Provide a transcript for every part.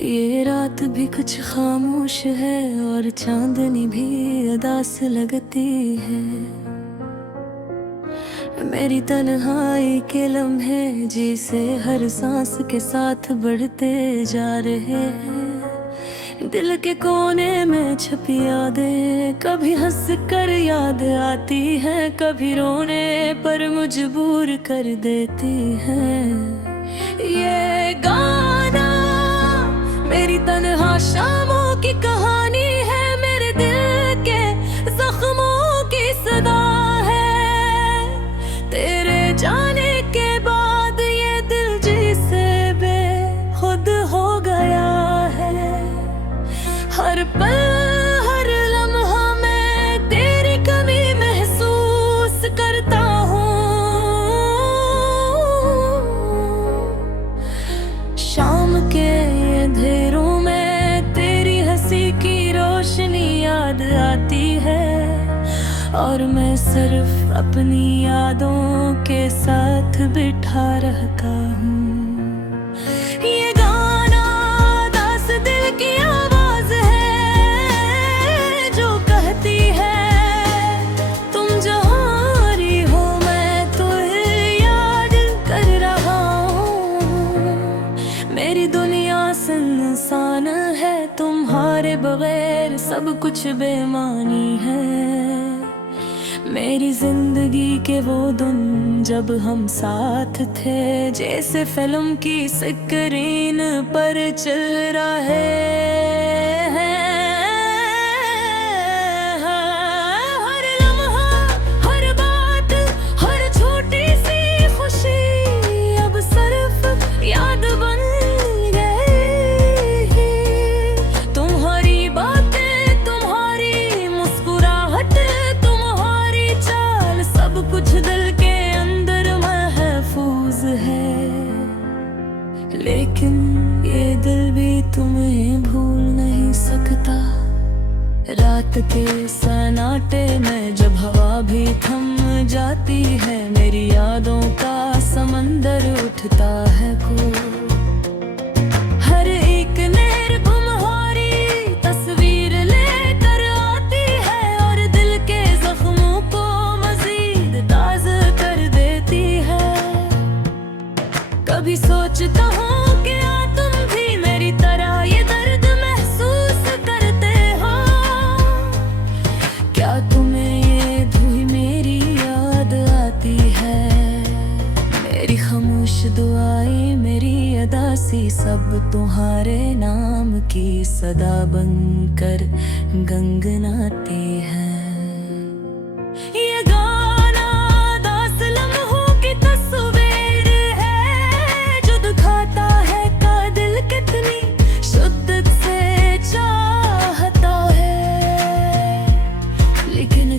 ये रात भी कुछ खामोश है और चांदनी भी उदास लगती है। मेरी तन्हाई के लम्हे जिसे हर सांस के साथ बढ़ते जा रहे हैं। दिल के कोने में छपी यादें कभी हंस कर याद आती है, कभी रोने पर मजबूर कर देती है। ये गाना मेरी तन्हा शामों की कहानी है, मेरे दिल के जख्मों की सदा है। तेरे जाने के बाद ये दिल जिसे बेखुद हो गया है। हर पल हर लम्हा मैं तेरी कमी महसूस करता हूँ। शाम के अंधेरों में तेरी हंसी की रोशनी याद आती है, और मैं सिर्फ अपनी यादों के साथ बिठा रहता हूँ। ये गाना दास दिल की आवाज है जो कहती है तुम जहारी हो, मैं तुम्हें याद कर रहा हूँ। मेरी दुनिया सुनसान है, तुम्हारे बगैर सब कुछ बेमानी है। मेरी जिंदगी के वो दिन जब हम साथ थे, जैसे फिल्म की स्क्रीन पर चल रहे हैं। हर लम्हा हर बात हर छोटी सी खुशी अब सिर्फ याद बन गई। तुम्हारी बातें तुम्हारी मुस्कुराहट सब कुछ दिल के अंदर महफूज है। लेकिन ये दिल भी तुम्हें भूल नहीं सकता। रात के सन्नाटे में जब हवा भी थम जाती है, मेरी यादों का समंदर उठता है को। हर एक नहर तुम्हारी तस्वीर लेकर आती है, और दिल के जख्मों को कभी सोचता हूँ कि तुम भी मेरी तरह ये दर्द महसूस करते हो। क्या तुम्हें ये धुई मेरी याद आती है? मेरी खामोश दुआएं मेरी अदासी सब तुम्हारे नाम की सदा बनकर गंगनाती है।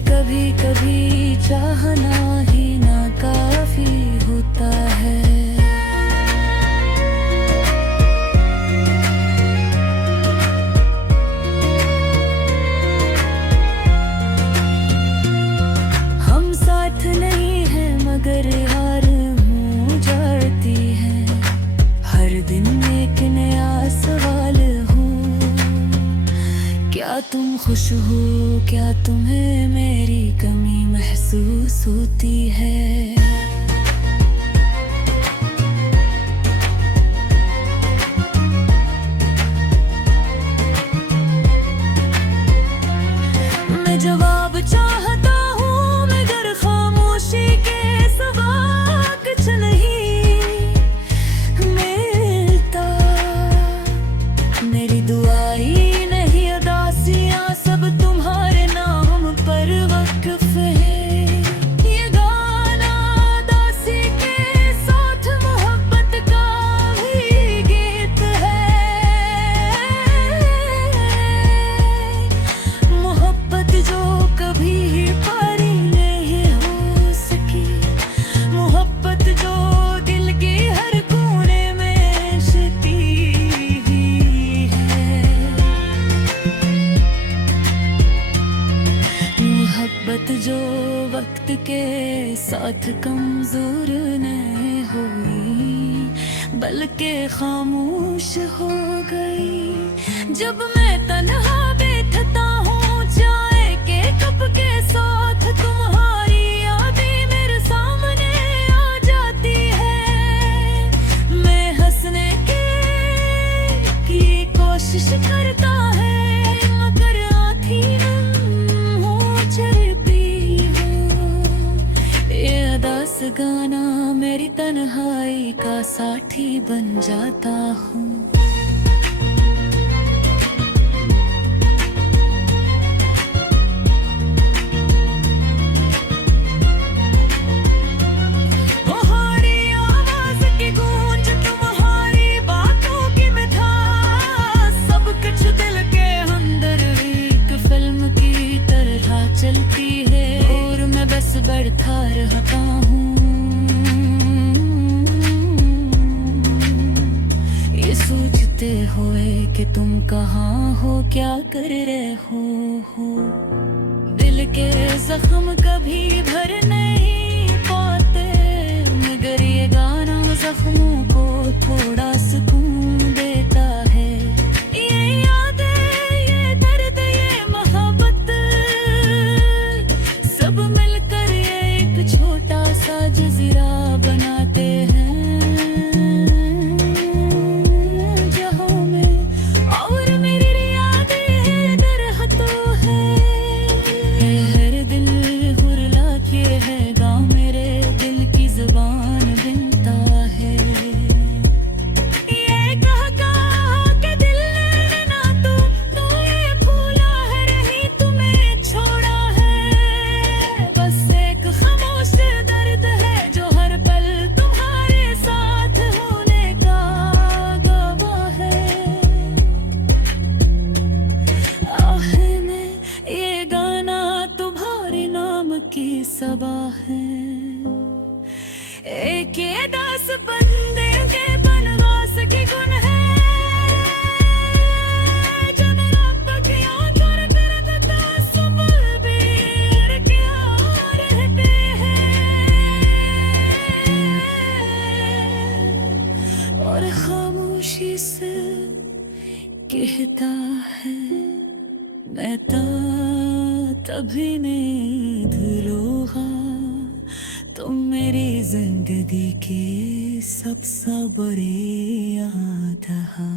कभी कभी चाहना ही ना काफी होता है। हम साथ नहीं हैं मगर हार हो जाती है। हर दिन एक नया सवाल हो, क्या तुम खुश हो? क्या तुम्हें मेरी कमी महसूस होती है? मैं जवाब चाहता हूँ मगर खामोशी के सिवा कुछ नहीं मिलता। मेरी दुआई नहीं उदासियाँ सब तुम्हारे नाम पर वक्फ है। ये गाना मोहब्बत जो वक्त के साथ कमजोर नहीं हुई बल्कि खामोश हो गई। जब मैं तन्हा बैठता हूँ चाय के कप के साथ तुम्हारी यादें मेरे सामने आ जाती है। मैं हंसने की कोशिश करता है मगर आँखें नम हो चढ़ती हो। ये अदास गाना मेरी तन्हाई का साथी बन जाता हूँ। चलती है और मैं बस बढ़ता रहता हूँ। ये सोचते हुए कि तुम कहाँ हो क्या कर रहे हो। दिल के जख्म कभी भर नहीं पाते मगर ये गाना जख्मों को थोड़ा सुकून देता है। सब मिलकर ये एक छोटा सा जजीरा बनाते हैं जहाँ में और मेरी यादें दरख्तों है। हर दिल हुरला के है गाँव मेरे दिल की जुबान बिनता है। ये कहा के दिल ने ना तो ये भूला है रही तुम्हें छोड़ा है। बस एक खामोश दर्द है जो हर पल तुम्हारे साथ होने का गवाह है। आखिर में ये गाना तुम्हारे नाम की सबा है। एक ये दास बंदे के बनवास की गुन है जब रब की आंखों पे तासुबुल भी क्या रहते हैं। और खामोशी से कहता है मैं तभी नींद लूँगा तुम मेरी जिंदगी की सबसे बड़ी याद है।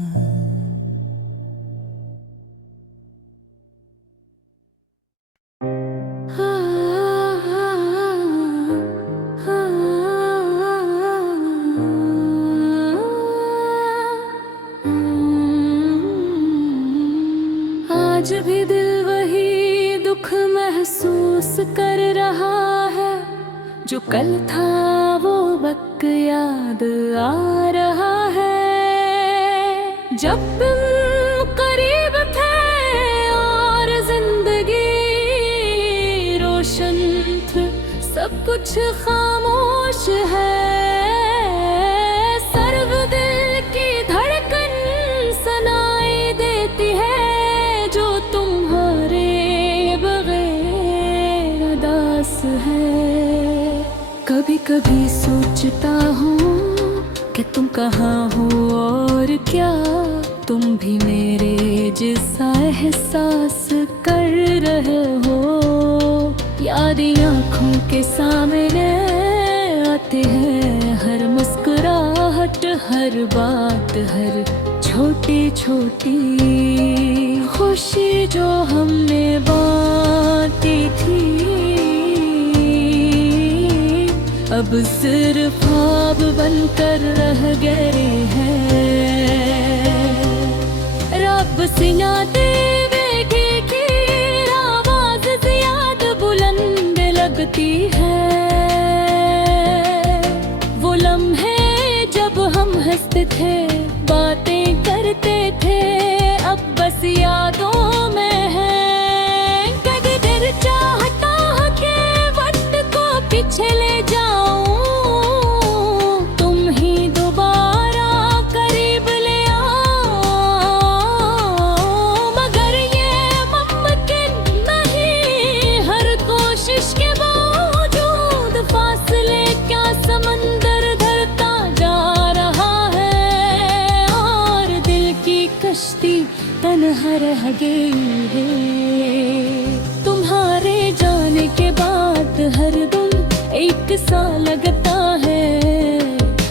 आज भी दिल वही दुख महसूस कर रहा है जो कल था वो वक्त याद आ रहा है। जब तुम करीब थे और जिंदगी रोशन थी सब कुछ खामोश है। सर्व दिल की धड़कन सुनाई देती है जो तुम्हारे बगैर उदास है। कभी कभी सोचता हूँ कि तुम कहाँ हो और क्या तुम भी मेरे जैसा एहसास कर रहे हो। यादें आँखों के सामने आते हैं हर मुस्कुराहट हर बात हर छोटी छोटी खुशी जो हमने बांटी थी। अब सिर्फ ख्वाब बनकर रह गए हैं। रब से यादें बेटी की आवाज ज्यादा बुलंद लगती है। वो लम्हे जब हम हंसते थे बातें करते थे अब बस यादों में है। कभी दिल चाहता है कि वक्त को पीछे ले जाऊं तुम ही दोबारा करीब ले आओ मगर ये मुमकिन नहीं हर कोशिश रह गई है। तुम्हारे जाने के बाद हर दिन एक सा लगता है,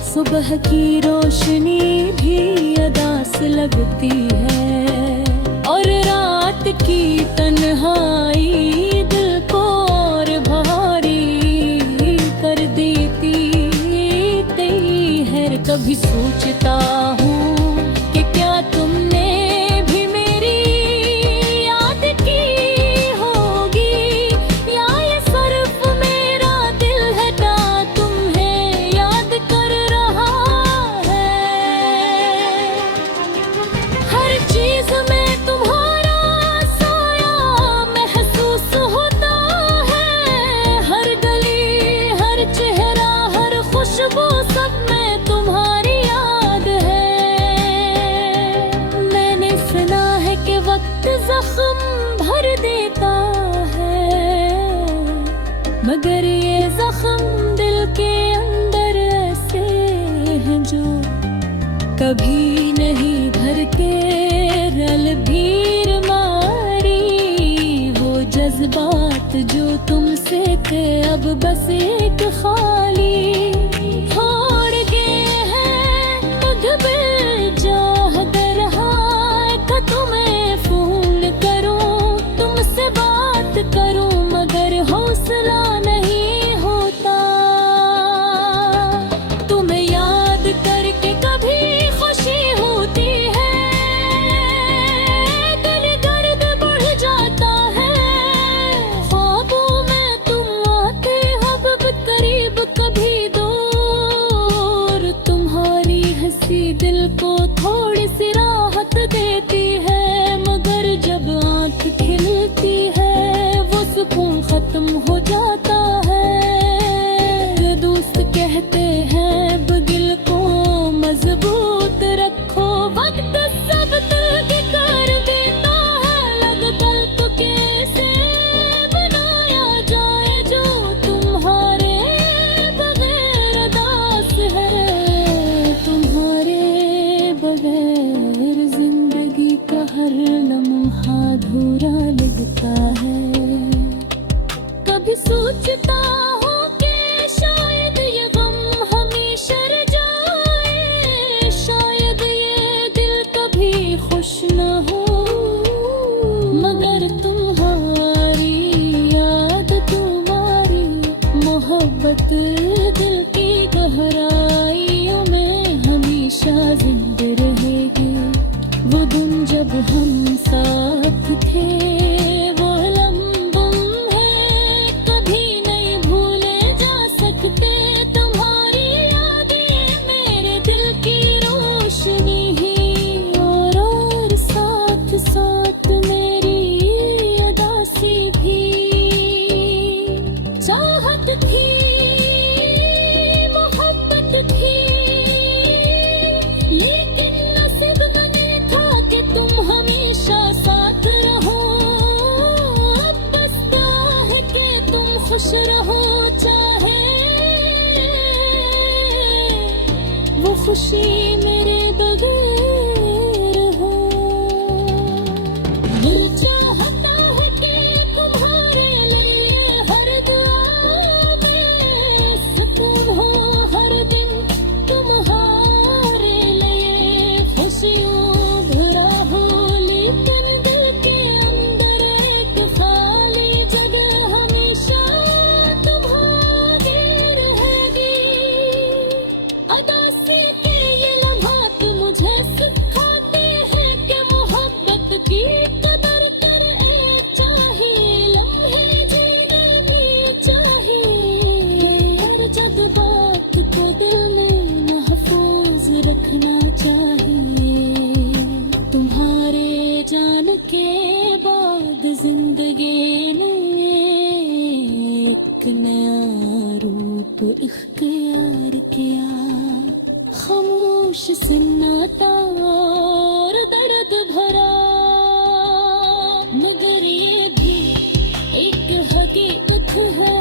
सुबह की रोशनी भी अदास लगती है, और रात की तन्हाई दिल को और भारी कर देती है। कभी सोचता हूँ कि क्या तुमने भी मेरी याद की होगी, या ये सिर्फ मेरा दिल है क्या तुम्हें याद कर रहा है। हर चीज में तुम्हारा साया महसूस होता है, हर गली हर चेहरा हर खुशबू सब में तुम्हारी याद है। मैंने सुना है कि वक्त जख्म भर देता है, मगर ये जख्म दिल के अंदर ऐसे हैं जो कभी नहीं भर के रल भीर मारी। वो जज्बात जो तुमसे थे अब बस एक खाली छोड़ गए हैं। मुखबिर चाह कर हाय का तुम्हें फोन करूं, तुमसे बात करूं, मगर हौसला नहीं होता। तुम्हें याद करके कभी खुशी होती है, दिल दर्द बढ़ जाता है। ख्वाबों में तुम आते हो अब करीब कभी दूर, तुम्हारी हंसी दिल को थोड़ी सी राहत देती है, मगर जब आंख खिलती है वो सुकून खत्म हो जाता है। दोस्त कहते हैं बगिल को मजबूत रखो, वक्त सब दिल के कर देता है। लगता तो कैसे बनाया जाए जो तुम्हारे बगैर अदास है। तुम्हारे बगैर जिंदगी का हर लम्हा अधूरा लगता है। कभी सोचता हूँ कि शायद ये गम हमेशा रह जाए, शायद ये दिल कभी खुश न हो, मगर तुम्हारी याद तुम्हारी मोहब्बत दिल की गहराइयों में हमेशा जिंदा रहेगी। वो दिन जब हम साथ थे वो लम्हों है कभी नहीं भूले जा सकते। तुम्हारी यादें मेरे दिल की रोशनी ही, और साथ साथ मेरी अदासी भी। चाहत थी मोहब्बत थी, लेकिन नसीब में था कि तुम हमेशा साथ रहो। अब बसता है कि तुम खुश रहो, चाहे वो खुशी मेरे बगैर हो। दिल चाहता है कि तुम्हारे लिए हर दुआ में सुकून हो, हर दिन तुम्हारे लिए खुशियों भरा हो, लेकिन दिल के अंदर एक खाली जगह हमेशा तुम्हारी रहेगी। अदासी के ये लम्हात मुझे सिखाते हैं कि मोहब्बत की कदर करनी चाहिए, लम्हे जीने भी चाहिए, हर जज्बात को दिल में महफूज रखना चाहिए। तुम्हारे जान के बाद जिंदगी ने एक नया रूप इख्तियार किया। खामोश सन्नाटा और दर्द भरा, मगर ये भी एक हकीकत है